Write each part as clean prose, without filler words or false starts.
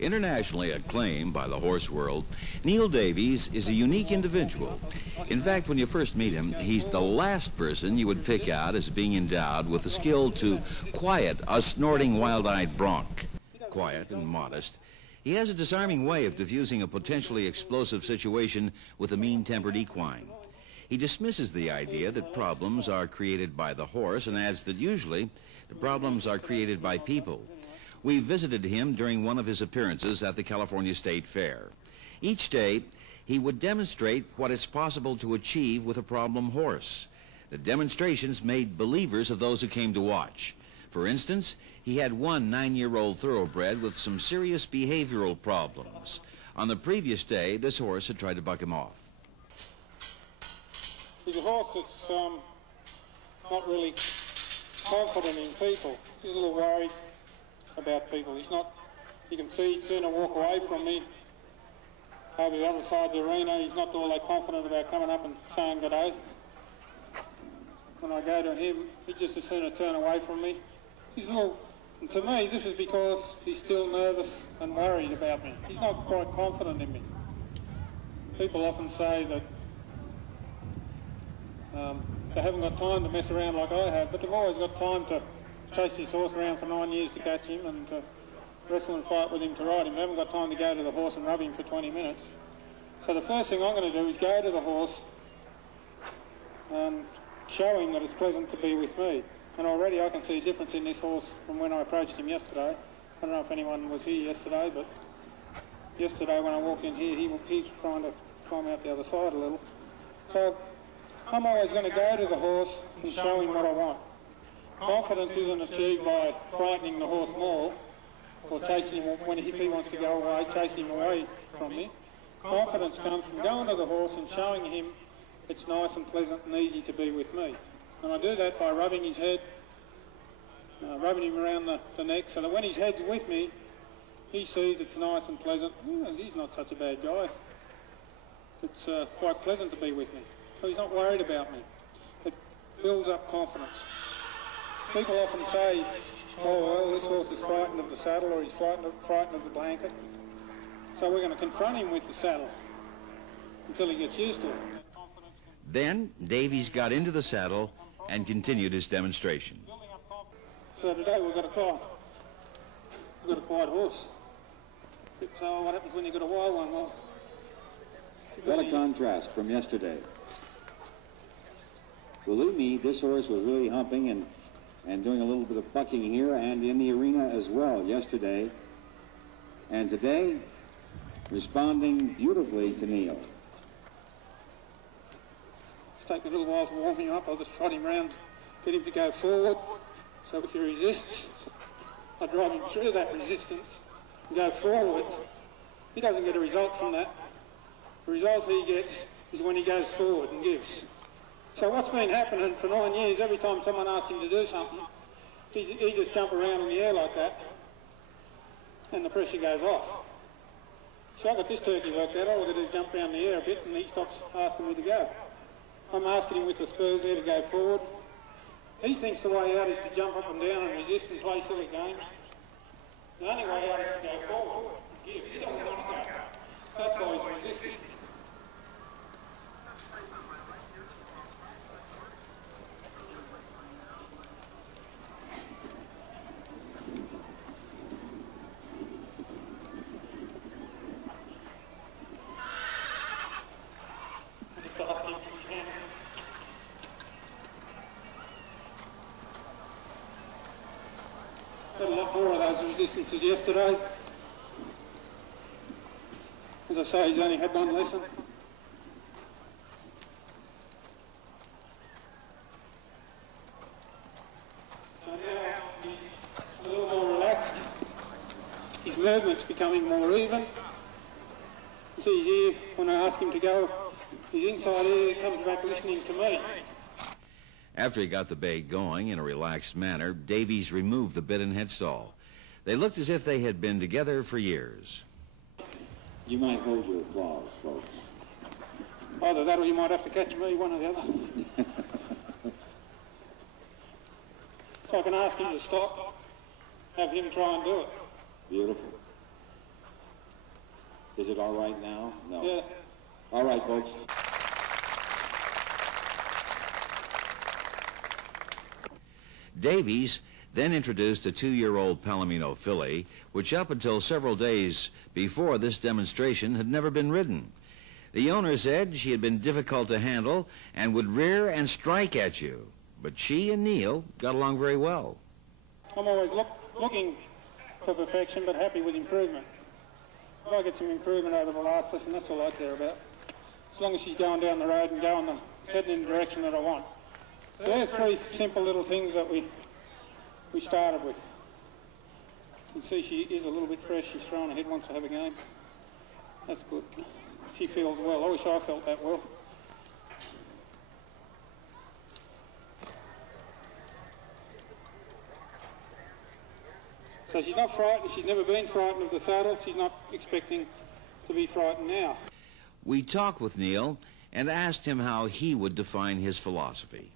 Internationally acclaimed by the horse world, Neil Davies is a unique individual. In fact, when you first meet him, he's the last person you would pick out as being endowed with the skill to quiet a snorting wild-eyed bronc. Quiet and modest, he has a disarming way of diffusing a potentially explosive situation with a mean-tempered equine. He dismisses the idea that problems are created by the horse and adds that usually the problems are created by people. We visited him during one of his appearances at the California State Fair. Each day, he would demonstrate what is possible to achieve with a problem horse. The demonstrations made believers of those who came to watch. For instance, he had one 9-year-old thoroughbred with some serious behavioral problems. On the previous day, this horse had tried to buck him off. He's a horse that's not really confident in people. He's a little worried about people. He's not, you can see he'd sooner walk away from me over the other side of the arena. He's not all that confident about coming up and saying good day. When I go to him, he'd just as soon turn away from me. He's a little, and to me, this is because he's still nervous and worried about me. He's not quite confident in me. People often say that they haven't got time to mess around like I have, but they've always got time to chase this horse around for 9 years to catch him and to wrestle and fight with him to ride him. They haven't got time to go to the horse and rub him for 20 minutes. So the first thing I'm going to do is go to the horse and show him that it's pleasant to be with me. And already I can see a difference in this horse from when I approached him yesterday. I don't know if anyone was here yesterday, but yesterday when I walked in here, he's trying to climb out the other side a little. So I'm always going to go to the horse and show him what I want. Confidence isn't achieved by frightening the horse more or chasing him if he wants to go away, chasing him away from me. Confidence comes from going to the horse and showing him it's nice and pleasant and easy to be with me. And I do that by rubbing his head, rubbing him around the neck, so that when his head's with me, he sees it's nice and pleasant. Oh, he's not such a bad guy. It's quite pleasant to be with me. So he's not worried about me. It builds up confidence. People often say, oh, well, this horse is frightened of the saddle or he's frightened of the blanket. So we're going to confront him with the saddle until he gets used to it. Then Davies got into the saddle and continued his demonstration. So today we've got a quiet horse. So what happens when you've got a wild one? Well, what a contrast from yesterday. Believe me, this horse was really humping and doing a little bit of bucking here and in the arena as well yesterday. And today, responding beautifully to Neil. It's taken a little while to warm him up. I'll just trot him around, get him to go forward. So if he resists, I drive him through that resistance and go forward. He doesn't get a result from that. The result he gets is when he goes forward and gives. So what's been happening for 9 years, every time someone asks him to do something, he just jump around in the air like that, and the pressure goes off. So I've got this turkey worked out. All I've got to do is jump around the air a bit, and he stops asking me to go. I'm asking him with the spurs there to go forward. He thinks the way out is to jump up and down and resist and play silly games. The only way out is to go forward and give. He doesn't want to go. That's why he's resisting. Had a lot more of those resistances yesterday. As I say, he's only had one lesson. So now he's a little more relaxed. His movement's becoming more even. See his ear, when I ask him to go, his inside ear comes back listening to me. After he got the bay going in a relaxed manner, Davies removed the bit and headstall. They looked as if they had been together for years. You might hold your applause, folks. Either that or you might have to catch me, one or the other. So I can ask him to stop, have him try and do it. Beautiful. Is it all right now? No. Yeah. All right, folks. Davies then introduced a 2-year-old Palomino filly, which up until several days before this demonstration had never been ridden. The owner said she had been difficult to handle and would rear and strike at you, but she and Neil got along very well. I'm always looking for perfection, but happy with improvement. If I get some improvement over the last lesson, that's all I care about. As long as she's going down the road and heading in the direction that I want. So there's 3 simple little things that we started with. You can see she is a little bit fresh. She's thrown ahead once to have a game. That's good. She feels well. I wish I felt that well. So she's not frightened. She's never been frightened of the saddle. She's not expecting to be frightened now. We talked with Neil and asked him how he would define his philosophy.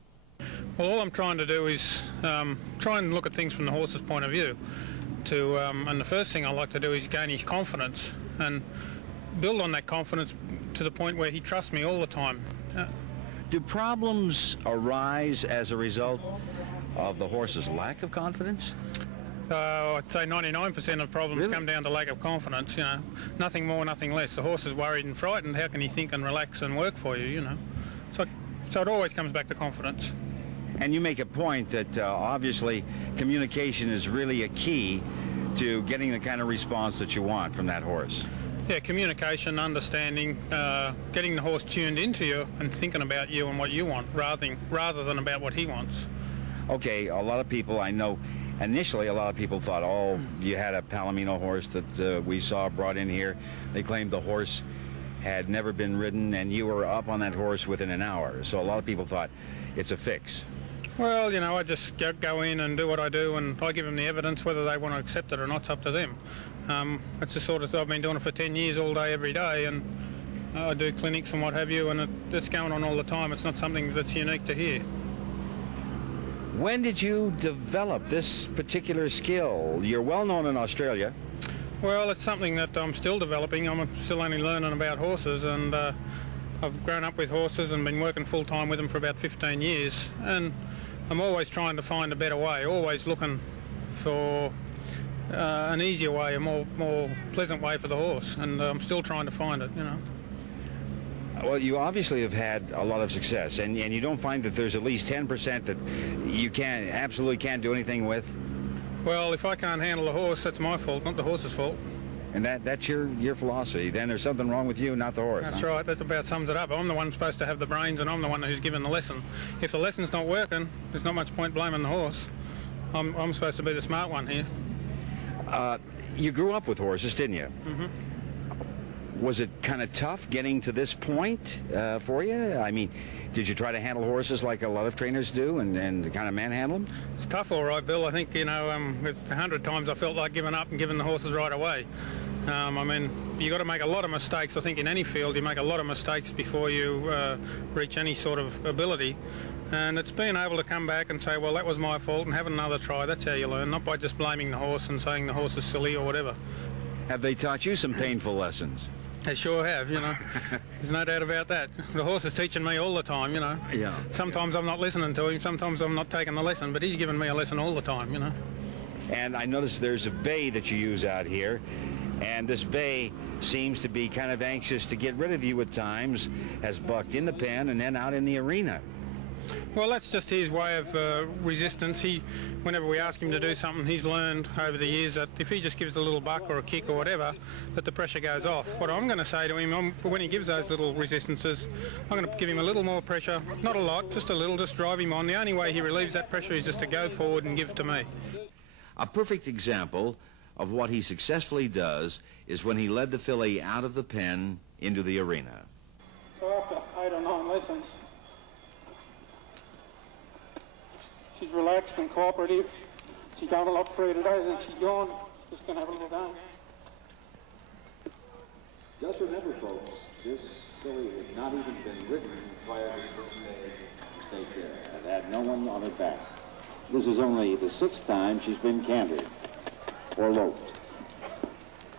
Well, all I'm trying to do is try and look at things from the horse's point of view. And the first thing I like to do is gain his confidence and build on that confidence to the point where he trusts me all the time. Do problems arise as a result of the horse's lack of confidence? I'd say 99% of problems come down to lack of confidence, you know. Nothing more, nothing less. The horse is worried and frightened. How can he think and relax and work for you, you know? So it always comes back to confidence. And you make a point that obviously communication is really a key to getting the kind of response that you want from that horse. Yeah, communication, understanding, getting the horse tuned into you and thinking about you and what you want rather than about what he wants. Okay, a lot of people, I know, initially a lot of people thought, oh, you had a Palomino horse that we saw brought in here. They claimed the horse had never been ridden and you were up on that horse within an hour. So a lot of people thought it's a fix. Well, you know, I just go in and do what I do, and I give them the evidence. Whether they want to accept it or not, it's up to them. It's the sort of, I've been doing it for 10 years, all day, every day, and I do clinics and what have you, and it's going on all the time. It's not something that's unique to here. When did you develop this particular skill? You're well known in Australia. Well, it's something that I'm still developing. I'm still only learning about horses, and I've grown up with horses and been working full-time with them for about 15 years, and I'm always trying to find a better way, always looking for an easier way, a more pleasant way for the horse, and I'm still trying to find it, you know. Well, you obviously have had a lot of success, and you don't find that there's at least 10% that you absolutely can't do anything with? Well, if I can't handle the horse, that's my fault, not the horse's fault. And that's your philosophy. Then there's something wrong with you, not the horse. That's right. That about sums it up. I'm the one supposed to have the brains, and I'm the one who's given the lesson. If the lesson's not working, there's not much point blaming the horse. I'm supposed to be the smart one here. You grew up with horses, didn't you? Mm-hmm. Was it kind of tough getting to this point for you? I mean, did you try to handle horses like a lot of trainers do and kind of manhandle them? It's tough, all right, Bill. I think, you know, it's 100 times I felt like giving up and giving the horses right away. I mean, you got to make a lot of mistakes. I think in any field you make a lot of mistakes before you reach any sort of ability. And it's being able to come back and say, well, that was my fault, and have another try. That's how you learn, not by just blaming the horse and saying the horse is silly or whatever. Have they taught you some painful lessons? They sure have, you know. There's no doubt about that. The horse is teaching me all the time, you know. Yeah. Sometimes I'm not listening to him, sometimes I'm not taking the lesson, but he's giving me a lesson all the time, you know. And I noticed there's a bay that you use out here, and this bay seems to be kind of anxious to get rid of you at times, has bucked in the pen and then out in the arena. Well, that's just his way of resistance. Whenever we ask him to do something, he's learned over the years that if he just gives a little buck or a kick or whatever, that the pressure goes off. What I'm going to say to him, when he gives those little resistances, I'm going to give him a little more pressure, not a lot, just a little, just drive him on. The only way he relieves that pressure is just to go forward and give to me. A perfect example of what he successfully does is when he led the filly out of the pen into the arena. So after 8 or 9 lessons, she's relaxed and cooperative. She's gone a lot freer today than she's gone. She's just going to have a little game. Just remember, folks, this filly had not even been ridden prior to the state fair and had no one on her back. This is only the 6th time she's been cantered or loped.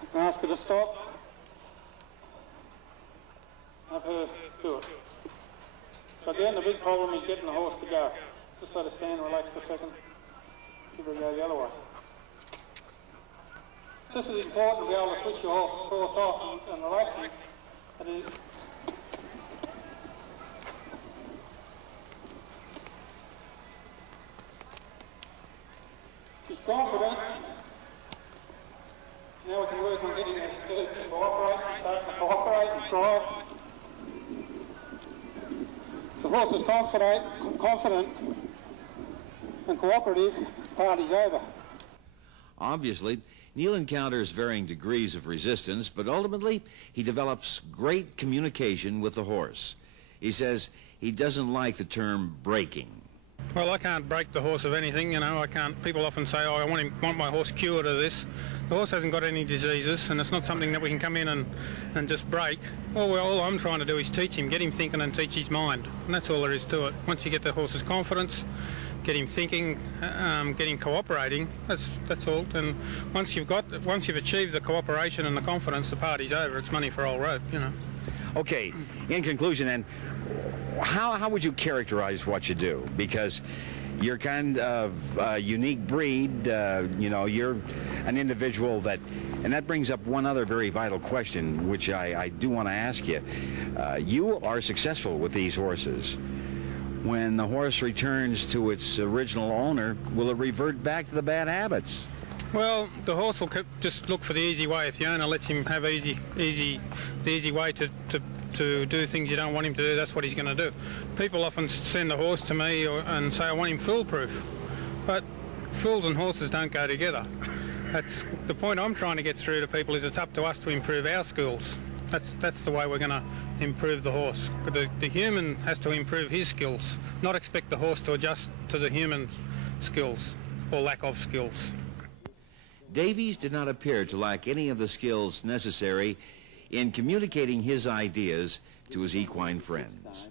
I can ask her to stop. have her do it. So again, the big problem is getting the horse to go. Just let her stand, relax for a second, give her a go the other way. This is important to be able to switch your horse off and relax him. She's confident. Now we can work on getting her to cooperate. She's starting to cooperate and try. The horse is confident and cooperative, party's over. Obviously, Neil encounters varying degrees of resistance, but ultimately he develops great communication with the horse. He says he doesn't like the term breaking. Well, I can't break the horse of anything, you know. I can't. People often say, "Oh, I want my horse cured of this." The horse hasn't got any diseases, and it's not something that we can come in and just break. All I'm trying to do is teach him, get him thinking and teach his mind, and that's all there is to it. Once you get the horse's confidence, get him thinking, get him cooperating, that's all. And once you've achieved the cooperation and the confidence, the party's over. It's money for old rope, you know. Okay, in conclusion then, how would you characterize what you do? Because you're kind of a unique breed, you know, you're an individual and that brings up one other very vital question, which I do want to ask you. You are successful with these horses. When the horse returns to its original owner, will it revert back to the bad habits? Well, the horse will just look for the easy way. If the owner lets him have the easy way to do things you don't want him to do, that's what he's going to do. People often send the horse to me and say, I want him foolproof. But fools and horses don't go together. That's the point I'm trying to get through to people, is it's up to us to improve our skills. That's the way we're going to improve the horse. The human has to improve his skills, not expect the horse to adjust to the human skills or lack of skills. Davies did not appear to lack any of the skills necessary in communicating his ideas to his equine friends.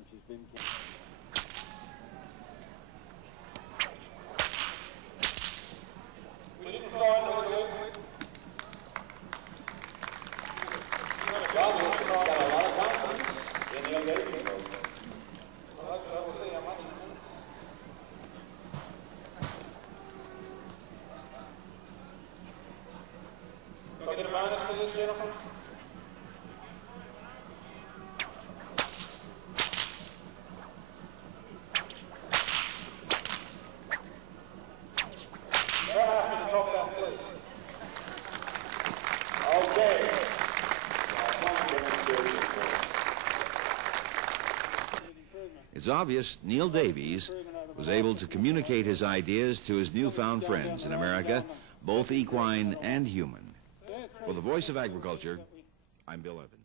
Can I get a bonus for this, Jennifer? Don't ask me to top that, please. Okay. It's obvious Neil Davies was able to communicate his ideas to his newfound friends in America, both equine and human. For the Voice of Agriculture, I'm Bill Evans.